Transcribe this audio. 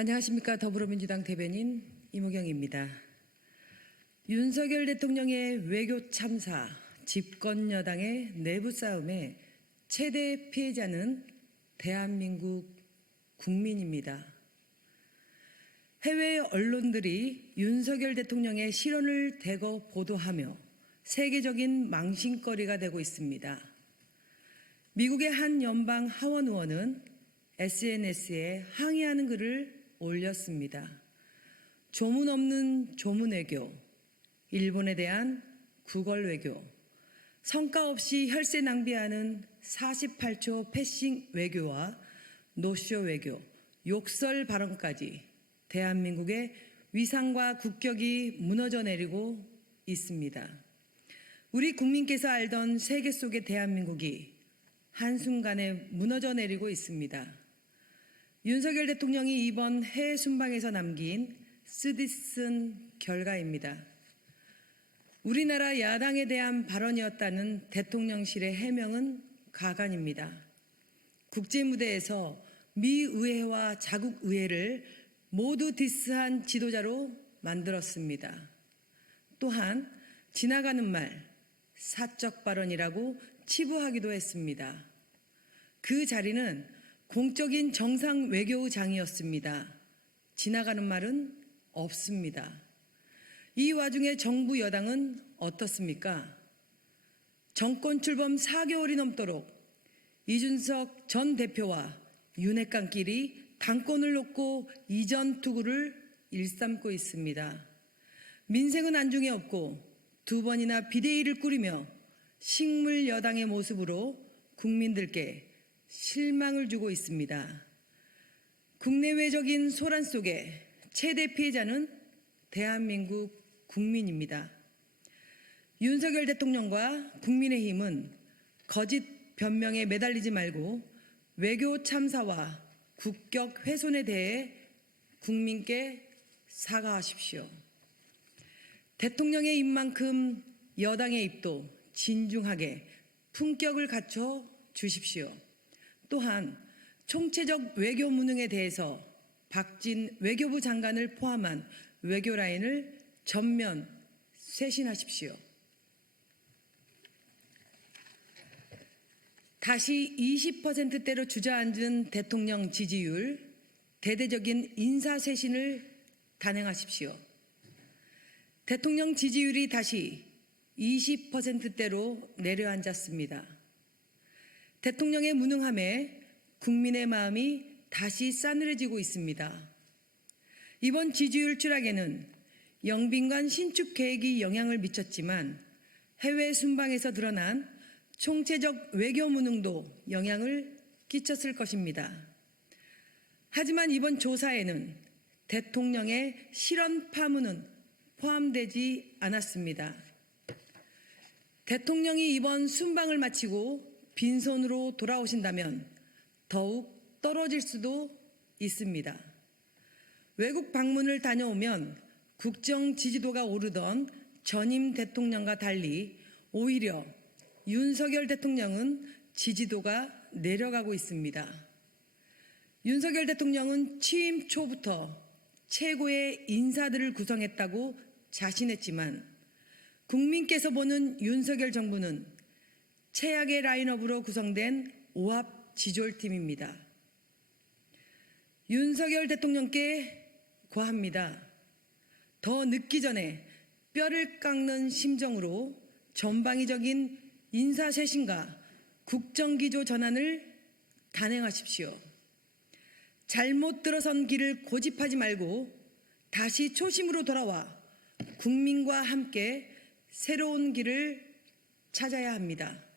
안녕하십니까. 더불어민주당 대변인 이모경입니다. 윤석열 대통령의 외교 참사, 집권 여당의 내부 싸움의 최대 피해자는 대한민국 국민입니다. 해외 언론들이 윤석열 대통령의 실언을 대거 보도하며 세계적인 망신거리가 되고 있습니다. 미국의 한 연방 하원 의원은 SNS에 항의하는 글을 올렸습니다. 조문 없는 조문 외교, 일본에 대한 구걸 외교, 성과 없이 혈세 낭비하는 48초 패싱 외교와 노쇼 외교, 욕설 발언까지 대한민국의 위상과 국격이 무너져 내리고 있습니다. 우리 국민께서 알던 세계 속의 대한민국이 한순간에 무너져 내리고 있습니다. 윤석열 대통령이 이번 해외 순방에서 남긴 쓰디쓴 결과입니다. 우리나라 야당에 대한 발언이었다는 대통령실의 해명은 가관입니다. 국제무대에서 미 의회와 자국 의회를 모두 디스한 지도자로 만들었습니다. 또한 지나가는 말, 사적 발언이라고 치부하기도 했습니다. 그 자리는 공적인 정상 외교장이었습니다. 지나가는 말은 없습니다. 이 와중에 정부 여당은 어떻습니까? 정권 출범 4개월이 넘도록 이준석 전 대표와 윤핵관끼리 당권을 놓고 이전 투구를 일삼고 있습니다. 민생은 안중에 없고 두 번이나 비대위를 꾸리며 식물 여당의 모습으로 국민들께 실망을 주고 있습니다. 국내외적인 소란 속에 최대 피해자는 대한민국 국민입니다. 윤석열 대통령과 국민의힘은 거짓 변명에 매달리지 말고 외교 참사와 국격 훼손에 대해 국민께 사과하십시오. 대통령의 입만큼 여당의 입도 진중하게 품격을 갖춰 주십시오. 또한 총체적 외교 무능에 대해서 박진 외교부 장관을 포함한 외교 라인을 전면 쇄신하십시오. 다시 20%대로 주저앉은 대통령 지지율, 대대적인 인사 쇄신을 단행하십시오. 대통령 지지율이 다시 20%대로 내려앉았습니다. 대통령의 무능함에 국민의 마음이 다시 싸늘해지고 있습니다. 이번 지지율 추락에는 영빈관 신축 계획이 영향을 미쳤지만 해외 순방에서 드러난 총체적 외교 무능도 영향을 끼쳤을 것입니다. 하지만 이번 조사에는 대통령의 실언 파문은 포함되지 않았습니다. 대통령이 이번 순방을 마치고 빈손으로 돌아오신다면 더욱 떨어질 수도 있습니다. 외국 방문을 다녀오면 국정 지지도가 오르던 전임 대통령과 달리 오히려 윤석열 대통령은 지지도가 내려가고 있습니다. 윤석열 대통령은 취임 초부터 최고의 인사들을 구성했다고 자신했지만 국민께서 보는 윤석열 정부는 최악의 라인업으로 구성된 오합 지졸팀입니다. 윤석열 대통령께 고합니다. 더 늦기 전에 뼈를 깎는 심정으로 전방위적인 인사쇄신과 국정기조 전환을 단행하십시오. 잘못 들어선 길을 고집하지 말고 다시 초심으로 돌아와 국민과 함께 새로운 길을 찾아야 합니다.